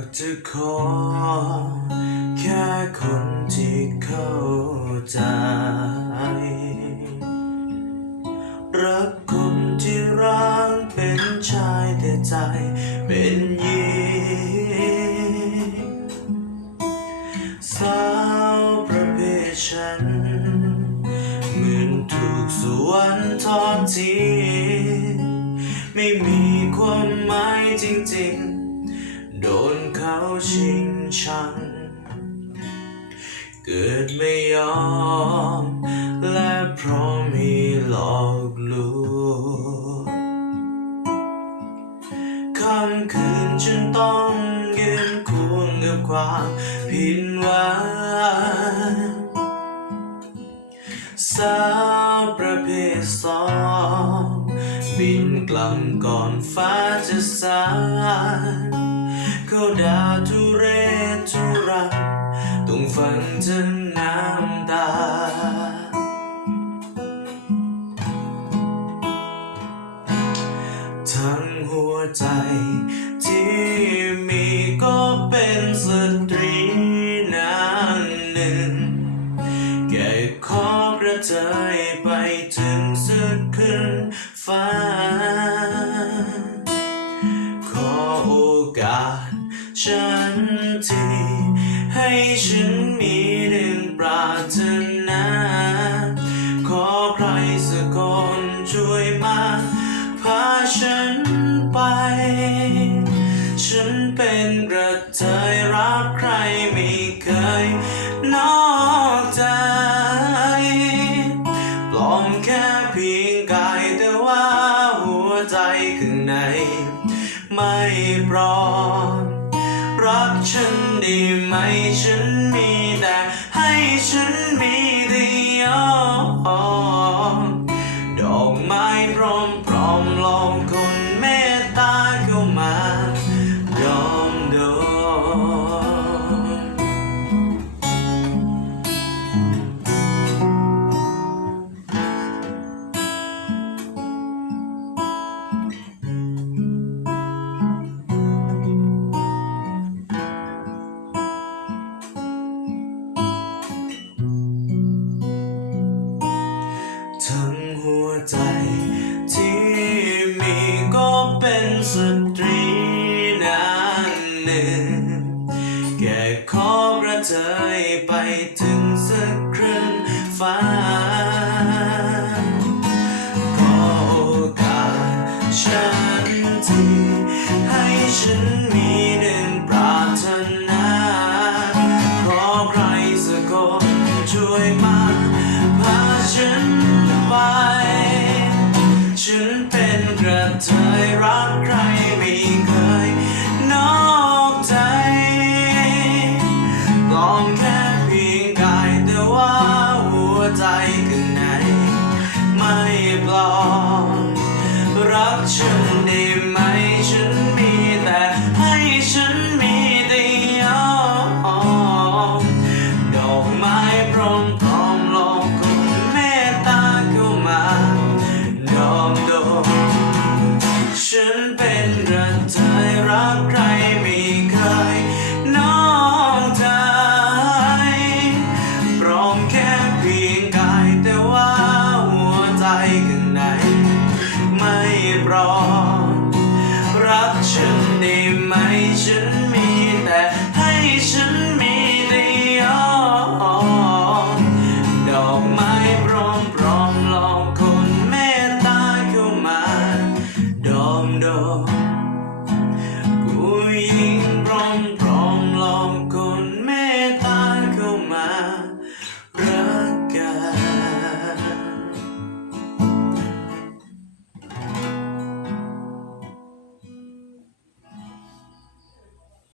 ากจะขอ แค่คนที่เข้าใจ รักคนที่รักเป็นชายแต่ใจเป็นหญิงสาวประเภทฉัน เหมือนถูกสวรรค์ทอดทิ้งไม่มีความหมายจริงๆ โดน เขาชิงชัง เกิดไม่ยอม และเพราะมีหลอกลวงคำคืนฉันต้องยืนควงกับความผิดหวังสาวประเภทสองบินกลับก่อนฟ้าจะสาง เขาด่าทุเรศทุรังต้องฟังจนน้ำตา ทั้งหัวใจที่มีก็เป็นสตรีนางหนึ่ง แก่ขอกระเทยไปถึงสุดขึ้นฟ้า ฉันทีให้ฉันมีหนึ่งปรารถนา ขอใครสักคนช่วยมาพาฉันไป ฉันเป็นกระเทยรักใครไม่เคยนอกใจ ปลอมแค่เพียงกายแต่ว่าหัวใจข้างในไม่ปลอม รักฉันได้ไหมฉันมีแต่ให้ฉันมีแต่ยอม เเป็นกระเทยรักใครไม่เคยนอกใจปลอมแค่เพียงกายแต่ว่าหัวใจข้างในไม่ปลอมรักฉันได้